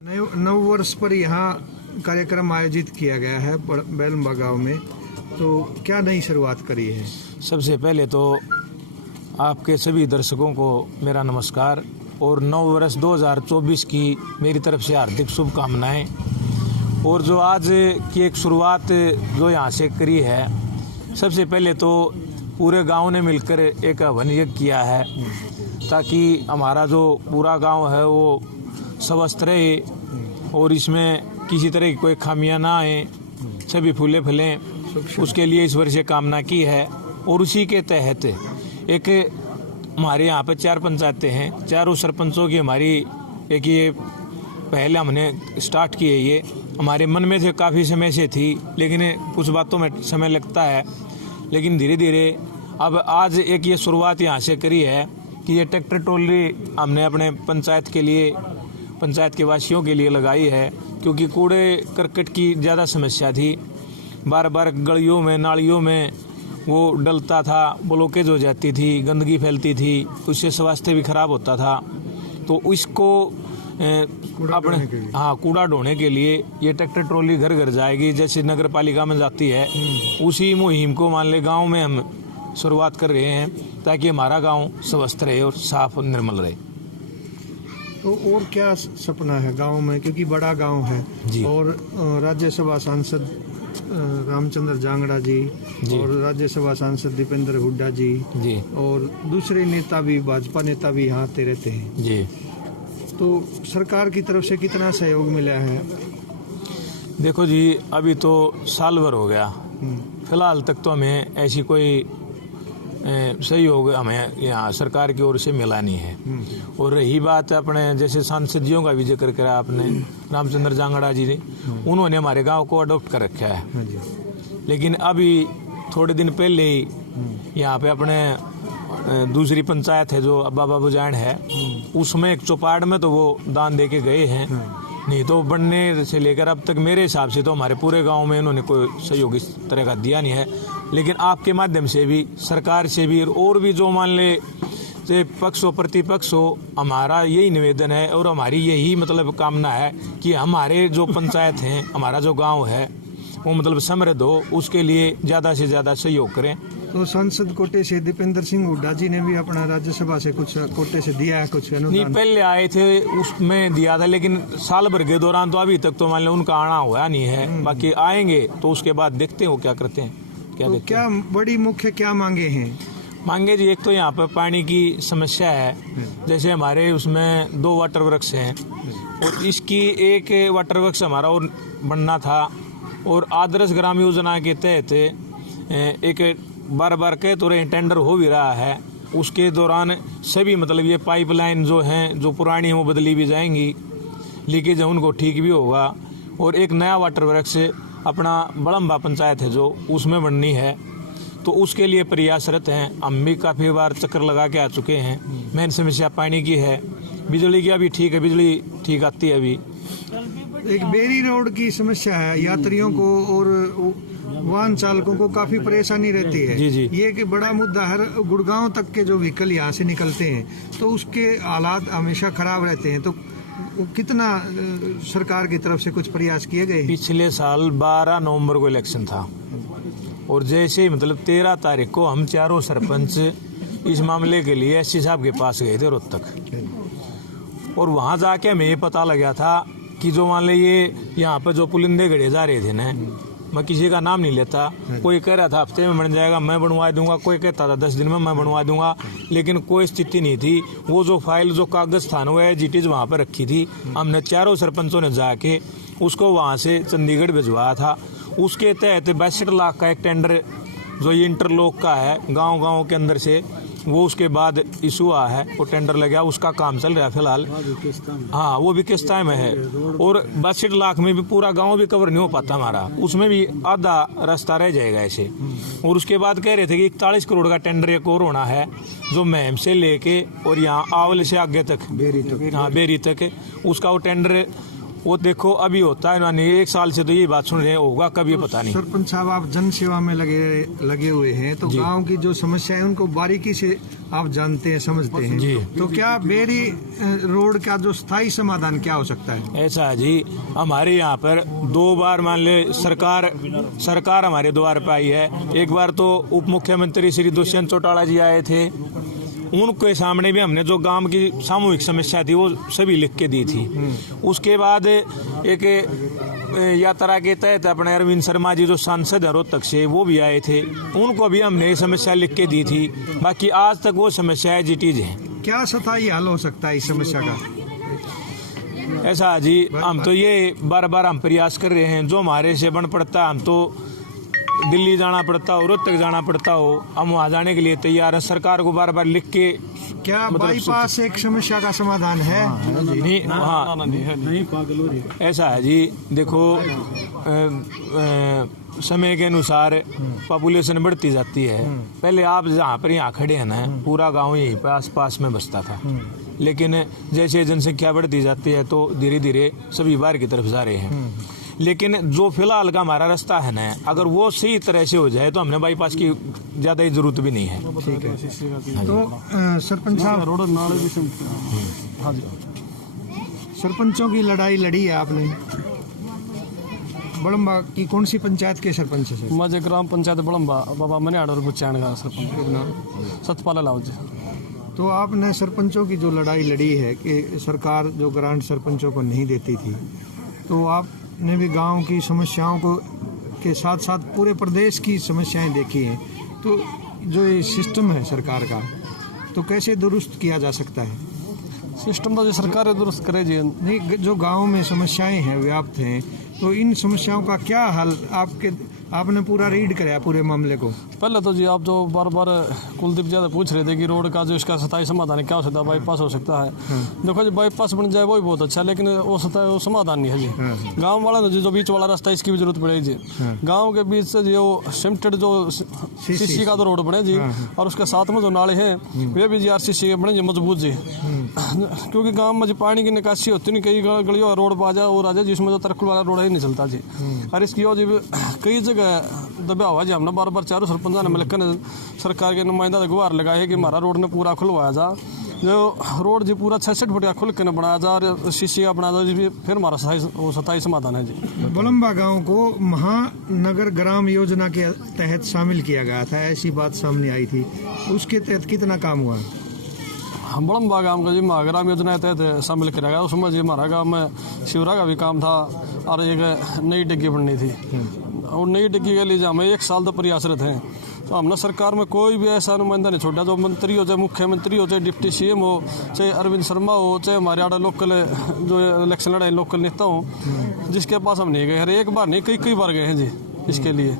नव वर्ष पर यहाँ कार्यक्रम आयोजित किया गया है बेलम्बा गांव में, तो क्या नई शुरुआत करी है? सबसे पहले तो आपके सभी दर्शकों को मेरा नमस्कार और नव वर्ष 2024 की मेरी तरफ से हार्दिक शुभकामनाएं। और जो आज की एक शुरुआत जो यहाँ से करी है, सबसे पहले तो पूरे गांव ने मिलकर एक हवन यज्ञ किया है ताकि हमारा जो पूरा गांव है वो स्वस्थ रहे और इसमें किसी तरह की कोई खामियां ना आए, सभी फूले फलें, उसके लिए ईश्वर से कामना की है। और उसी के तहत एक हमारे यहाँ पे 4 पंचायतें हैं, चारों सरपंचों की हमारी एक ये पहले हमने स्टार्ट की है। ये हमारे मन में से काफ़ी समय से थी, लेकिन कुछ बातों में समय लगता है, लेकिन धीरे धीरे अब आज एक ये शुरुआत यहाँ से करी है कि ये ट्रैक्टर ट्रॉली हमने अपने पंचायत के लिए, पंचायत के वासियों के लिए लगाई है, क्योंकि कूड़े करकट की ज़्यादा समस्या थी। बार बार गलियों में, नालियों में वो डलता था, ब्लॉकेज हो जाती थी, गंदगी फैलती थी, उससे स्वास्थ्य भी खराब होता था। तो इसको अपने कूड़ा ढोने के लिए ये ट्रैक्टर ट्रॉली घर घर जाएगी, जैसे नगर पालिका में जाती है। उसी मुहिम को मान ले गाँव में हम शुरुआत कर रहे हैं ताकि हमारा गाँव स्वस्थ रहे और साफ और निर्मल रहे। तो और क्या सपना है गांव में, क्योंकि बड़ा गांव है जी। और राज्यसभा सांसद रामचंद्र जांगड़ा जी और राज्यसभा सांसद दीपेंद्र हुड्डा जी और दूसरे नेता भी, भाजपा नेता भी यहाँ आते रहते हैं जी। तो सरकार की तरफ से कितना सहयोग मिला है? देखो जी, अभी तो साल भर हो गया, फिलहाल तक तो हमें ऐसी कोई सहयोग हमें यहाँ सरकार की ओर से मिला नहीं है। और रही बात अपने जैसे सांसद जियों का भी जिक्र करा आपने, रामचंद्र जांगड़ा जी ने, उन्होंने हमारे गांव को अडॉप्ट कर रखा है। लेकिन अभी थोड़े दिन पहले ही यहाँ पे अपने दूसरी पंचायत है जो अब्बा बाबू जान है, उसमें एक चौपाड़ में तो वो दान दे के गए हैं। नहीं तो बनने से लेकर अब तक मेरे हिसाब से तो हमारे पूरे गांव में इन्होंने कोई सहयोग इस तरह का दिया नहीं है। लेकिन आपके माध्यम से भी, सरकार से भी और भी जो मान ले से पक्ष हो प्रतिपक्ष हो, हमारा यही निवेदन है और हमारी यही मतलब कामना है कि हमारे जो पंचायत हैं, हमारा जो गांव है वो मतलब समृद्ध हो, उसके लिए ज़्यादा से ज़्यादा सहयोग करें। तो सांसद कोटे से दीपेंद्र सिंह हुड्डा जी ने भी अपना राज्यसभा से कुछ कोटे से दिया है कुछ अनुदान? नहीं, पहले आए थे उसमें दिया था, लेकिन साल भर के दौरान तो अभी तक तो मान लो उनका आना हुआ नहीं है। बाकी आएंगे तो उसके बाद देखते हैं वो क्या करते हैं। क्या बड़ी मुख्य क्या मांगे हैं? मांगे जी, एक तो यहाँ पर पानी की समस्या है। जैसे हमारे उसमें 2 वाटर वर्क्स हैं और इसकी एक वाटर वर्क्स हमारा और बनना था। और आदर्श ग्राम योजना के तहत एक बार कह तो रहे टेंडर हो भी रहा है, उसके दौरान सभी मतलब ये पाइपलाइन जो हैं जो पुरानी हैं वो बदली भी जाएंगी, लीकेज है उनको ठीक भी होगा। और एक नया वाटर वर्क्स अपना बड़म्बा पंचायत है जो उसमें बननी है, तो उसके लिए प्रयासरत हैं। हम भी काफ़ी बार चक्कर लगा के आ चुके हैं। मेन समस्या पानी की है, बिजली की अभी ठीक है, बिजली ठीक आती है अभी। एक बेरी रोड की समस्या है, यात्रियों को और वाहन चालकों को काफी परेशानी रहती है। जी। ये कि बड़ा मुद्दा है। गुड़गांव तक के जो व्हीकल यहाँ से निकलते हैं तो उसके हालात हमेशा खराब रहते हैं। तो कितना सरकार की तरफ से कुछ प्रयास किए गए? पिछले साल 12 नवंबर को इलेक्शन था और जैसे ही मतलब 13 तारीख को हम चारों सरपंच इस मामले के लिए एससी साहब के पास गए थे रोहतक। और वहाँ जाके हमें ये पता लगा था कि जो मान ले ये यहाँ पर जो पुलिंदे गढ़े जा रहे थे ना, मैं किसी का नाम नहीं लेता, कोई कह रहा था हफ्ते में बन जाएगा, मैं बनवा दूंगा, कोई कहता था 10 दिन में मैं बनवा दूंगा, लेकिन कोई स्थिति नहीं थी। वो जो फाइल जो कागज था ना वो एजिटीज वहाँ पर रखी थी। हमने चारों सरपंचों ने जाके उसको वहाँ से चंडीगढ़ भिजवाया था। उसके तहत 62 लाख का एक टेंडर जो ये इंटरलॉक का है गाँव के अंदर से, वो उसके बाद इशू हुआ है, वो टेंडर लगा, उसका काम चल रहा है फिलहाल। हाँ, वो भी किस्ता में है। और 62 लाख में भी पूरा गांव भी कवर नहीं हो पाता हमारा, उसमें भी आधा रास्ता रह जाएगा ऐसे। और उसके बाद कह रहे थे कि 41 करोड़ का टेंडर एक और होना है जो महम से लेके और यहाँ आवल से आगे तक, बेरी तक, उसका वो टेंडर वो देखो अभी होता है ना नहीं, 1 साल से तो ये बात सुन रहे हैं, होगा कब ये पता नहीं। सरपंच साहब, आप जन सेवा में लगे हुए हैं, तो जी। गांव की जो समस्या है उनको बारीकी से आप जानते हैं, समझते हैं जी। तो क्या बेरी रोड का जो स्थायी समाधान क्या हो सकता है? ऐसा है जी, हमारे यहाँ पर 2 बार मान ले सरकार हमारे द्वार पे आई है। एक बार तो उप मुख्यमंत्री श्री दुष्यंत चौटाला जी आए थे, उनके सामने भी हमने जो गांव की सामूहिक समस्या थी वो सभी लिख के दी थी। उसके बाद एक यात्रा के तहत अपने अरविंद शर्मा जी जो सांसद है रोहतक से, वो भी आए थे, उनको भी हमने ये समस्या लिख के दी थी। बाकी आज तक वो समस्या जिटीज है। क्या स्थायी हल हो सकता है इस समस्या का? ऐसा है जी, हम तो ये बार बार हम प्रयास कर रहे हैं, जो हमारे से बन पड़ता है, हम तो दिल्ली जाना पड़ता हो, रोहतक जाना पड़ता हो, हम वहाँ जाने के लिए तैयार हैं। सरकार को बार बार लिख के क्या बाईपास एक समस्या का समाधान है? नहीं, हाँ नहीं, पागल हो रही है। ऐसा है जी, देखो समय के अनुसार पॉपुलेशन बढ़ती जाती है। पहले आप जहाँ पर यहाँ खड़े हैं ना, पूरा गांव यहीं पर आस पास में बसता था, लेकिन जैसे जनसंख्या बढ़ती जाती है तो धीरे धीरे सभी बाहर की तरफ जा रहे हैं। लेकिन जो फिलहाल का हमारा रास्ता है ना, अगर वो सही तरह से हो जाए तो हमने बाईपास की ज़्यादा ही जरूरत भी नहीं है। ठीक है। तो सरपंच साहब, रोड नाले भी हाँ जी, सरपंचों की लड़ाई लड़ी है आपने। बड़म्बा की कौन सी पंचायत के सरपंच है? मजे ग्राम पंचायत बड़म्बा बाबा मनियाड़ और बुच्चान का सरपंच सतपाला लाओ जी। तो आपने सरपंचों की जो लड़ाई लड़ी है कि सरकार जो ग्रांट सरपंचों को नहीं देती थी, तो आपने भी गांव की समस्याओं को के साथ साथ पूरे प्रदेश की समस्याएं देखी हैं। तो जो ये सिस्टम है सरकार का, तो कैसे दुरुस्त किया जा सकता है? सिस्टम तो जी सरकार दुरुस्त करे जी। नहीं, जो गांव में समस्याएं हैं, व्याप्त हैं, तो इन समस्याओं का क्या हल आपने पूरा रीड कराया पूरे मामले को? पहले तो जी आप जो बार बार कुलदीप जी पूछ रहे थे कि रोड का जो इसका स्थायी समाधान है, क्या हो सकता है, बाईपास हो सकता है। देखो जी, बाईपास बन जाए वो भी बहुत अच्छा है, लेकिन वो समाधान नहीं है जी। गांव वाला जी जो बीच वाला रास्ता, इसकी भी जरूरत पड़ेगी जी। गांव के बीच से जो सिमटेड जो सीसी का तो रोड बने जी, और उसके साथ में जो नाले हैं वे भी जी RCC के बने जी, मजबूत जी। क्योंकि गाँव में जी पानी की निकासी होती नहीं, कई गलियों रोड बाजा और आ जाए जिसमें जो तरकुल वाला रोड है नहीं चलता जी। और इसकी वजह जी कई जगह दबा हुआ जी। हमने बार बार चारों सरपंचा ने मिलकर सरकार के नुमाइंदा गुहार लगाए है कि हमारा रोड ने पूरा खुलवाया जा, जो रोड जी पूरा 66 फुट का खुल के न बनाया जा, और सीसी का बना जा, फिर हमारा स्थायी समाधान है जी। बलम्बा गांव को महानगर ग्राम योजना के तहत शामिल किया गया था, ऐसी बात सामने आई थी। उसके तहत कितना काम हुआ? बड़म्बा गांव का जी महाग्राम योजना के तहत शामिल किया गया। उसमें जी हमारा गाँव में शिवरा का भी काम था, और एक नई डिग्गी बननी थी, और नई डिग्गी के लिए हमें 1 साल तक प्रयासरत हैं। तो हमने सरकार में कोई भी ऐसा नुमाइंदा नहीं छोड़ा, जो मंत्री हो, चाहे मुख्यमंत्री हो, चाहे डिप्टी CM हो, चाहे अरविंद शर्मा हो, चाहे हमारे आड़ा लोकल जो इलेक्शन लड़े लोकल नेता हो, जिसके पास हम नहीं गए। हर एक बार नहीं, कई बार गए हैं जी इसके लिए।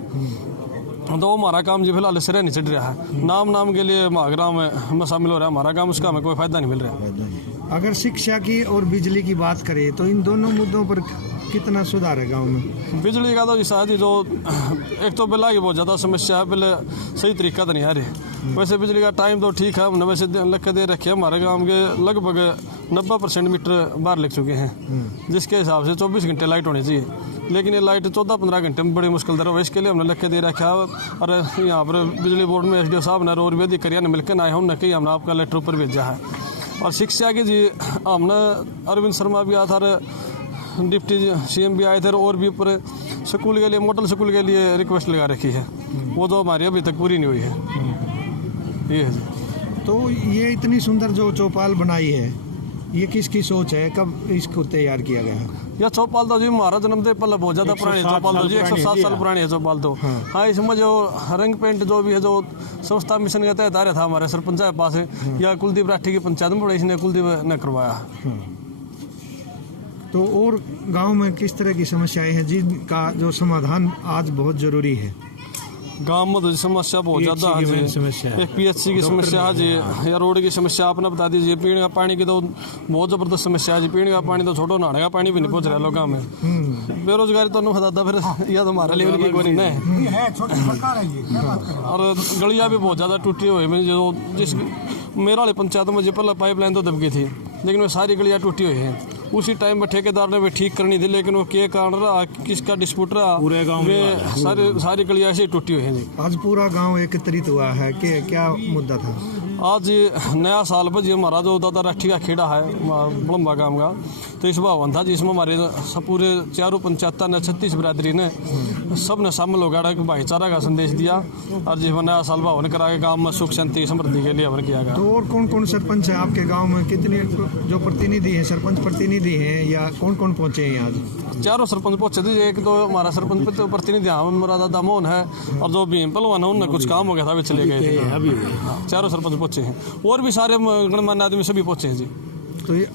तो हमारा काम जी फिलहाल सिरे नहीं चढ़ रहा है। नाम के लिए महाग्राम में शामिल हो रहा है हमारा काम, उसका हमें कोई फायदा नहीं मिल रहा। अगर शिक्षा की और बिजली की बात करें तो इन दोनों मुद्दों पर कितना सुधार है गांव में? बिजली का तो शायद जो एक तो बिल की बहुत ज़्यादा समस्या है, बिल सही तरीका तो नहीं आ रही। वैसे बिजली का टाइम तो ठीक है, हमने वैसे लिख के दे रखे हैं। हमारे गांव के लगभग 90% मीटर बाहर लिख चुके हैं, जिसके हिसाब से 24 घंटे लाइट होनी चाहिए, लेकिन ये लाइट 14-15 घंटे में बड़ी मुश्किल दर है। इसके लिए हमने लिख के दे रखा है, और यहाँ पर बिजली बोर्ड में SDO साहब ने और भी अधिकारियों ने मिलकर ना हमने कही हमने आपका लेटर ऊपर भेजा है। और शिक्षा की जी हमने अरविंद शर्मा भी आया था, डिप्टी CM भी आए थे, और भी ऊपर स्कूल के लिए, मॉडल स्कूल के लिए रिक्वेस्ट लगा रखी है, वो तो हमारी अभी तक पूरी नहीं हुई है। ये है जी। तो ये इतनी सुंदर जो चौपाल बनाई है, ये किसकी सोच है? कब इसको तैयार किया गया है? यह चौपाल तो जी हमारा जन्मदिन पहले बहुत ज़्यादा पुरानी चौपाल तो जी 107 साल पुरानी है चौपाल तो। हाँ, इसमें जो रंग पेंट जो भी है, जो संस्था मिशन के तहत आ रहा था हमारे सरपंच के पास है, या कुलदीप राठी की पंचायत में इसने कुलदीप ने करवाया। तो और गांव में किस तरह की समस्याएं हैं जिनका जो समाधान आज बहुत जरूरी है? गांव में तो समस्या बहुत ज़्यादा है जी। एक PHC की समस्या है जी, या रोड की समस्या आपने बता दीजिए। पीने का पानी की तो बहुत ज़बरदस्त समस्या है जी। पीने का पानी तो छोड़ो, नहाने का पानी भी नहीं पहुँच रहा है लोगों में। बेरोजगारी तो नहीं बताता, फिर यह तो हमारे लेवल की कोई नहीं है। और गलियाँ भी बहुत ज़्यादा टूटी हुई है, जो जिस मेरा वाली पंचायत में जो पहले पाइपलाइन तो दब गई थी, लेकिन वो सारी गलियाँ टूटी हुई हैं। उसी टाइम में ठेकेदार ने भी ठीक करनी थी, लेकिन वो क्या कारण रहा, किसका डिस्प्यूट रहा, पूरे गांव वे में सारी गलियां ऐसे ही टूटी हुई हैं जी। आज पूरा गांव एकत्रित हुआ है कि क्या मुद्दा था? आज नया साल पर जी हमारा जो दादा राष्ट्रीय का खेड़ा है बड़म्बा गांव का, तो इस भवन था जिसमें हमारे सब पूरे चारों पंचायत ने 36 बिरादरी ने सब ने शामिल होकर एक भाईचारा का संदेश दिया और जिसमें नया साल भवन करा के गाँव में सुख शांति समृद्धि के लिए हवन किया गया। तो और कौन कौन सरपंच है आपके गांव में? कितने जो प्रतिनिधि हैं, सरपंच प्रतिनिधि हैं, या कौन कौन पहुंचे हैं आज? चारों सरपंच पहुंचे थे। एक तो हमारा सरपंच प्रतिनिधि मेरा दादा मोहन है, और जो भीम पहलवान है उनने कुछ काम हो गया था, वे चले गए थे। अभी चारों सरपंच पहुंचे हैं और भी सारे गणमान्य आदमी सभी पहुंचे हैं जी। तो ये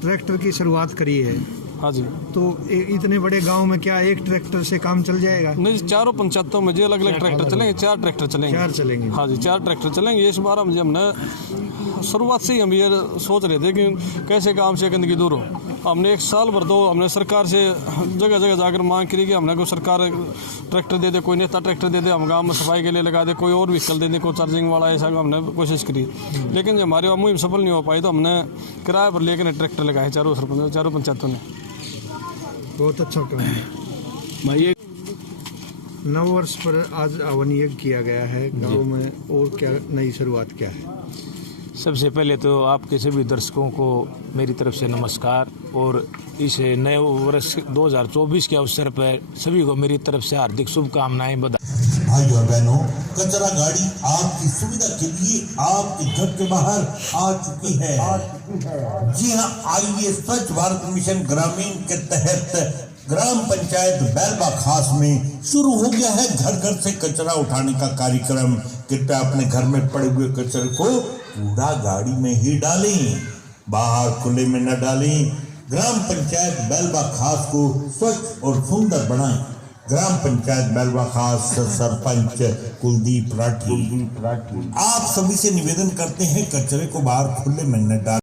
ट्रैक्टर की शुरुआत करी है, हाँ जी। तो इतने बड़े गांव में क्या एक ट्रैक्टर से काम चल जाएगा? नहीं, चारों पंचायतों में जो अलग अलग ट्रैक्टर चलेंगे, 4 ट्रैक्टर चलेंगे। 4 चलेंगे? हाँ जी, 4 ट्रैक्टर चलेंगे। इस बार हमने शुरुआत से ही हम ये सोच रहे थे कि कैसे काम से गंदगी दूर हो। हमने 1 साल भर तो हमने सरकार से जगह जगह जाकर मांग करी कि हमने कोई सरकार ट्रैक्टर दे दे, कोई नेता ट्रैक्टर दे दे, हम गाँव में सफाई के लिए लगा दे, कोई और व्हीकल दे दे, कोई चार्जिंग वाला, ऐसा हमने कोशिश करी, लेकिन जब हमारी मुहिम सफल नहीं हो पाई तो हमने किराए पर लेकर ट्रैक्टर लगाए चारों पंचायतों ने। बहुत अच्छा काम है। नव वर्ष पर आज हवन यज्ञ किया गया है गांव में, और क्या नई शुरुआत क्या है? सबसे पहले तो आपके सभी दर्शकों को मेरी तरफ से नमस्कार, और इस नए वर्ष 2024 के अवसर पर सभी को मेरी तरफ से हार्दिक शुभकामनाएं, बधाई। भाइयों और बहनों, कचरा गाड़ी आपकी सुविधा के लिए आपके घर के बाहर आ चुकी है। जी हाँ, आइए स्वच्छ भारत मिशन ग्रामीण के तहत ग्राम पंचायत बैलबा खास में शुरू हो गया है घर घर से कचरा उठाने का कार्यक्रम। कृपया अपने घर में पड़े हुए कचरे को कूड़ा गाड़ी में ही डालें, बाहर खुले में न डालें। ग्राम पंचायत बैलबा खास को स्वच्छ और सुंदर बनाएं। ग्राम पंचायत बैलबा खास सरपंच कुलदीप राठी। आप सभी से निवेदन करते हैं, कचरे को बाहर खुले में न डालें।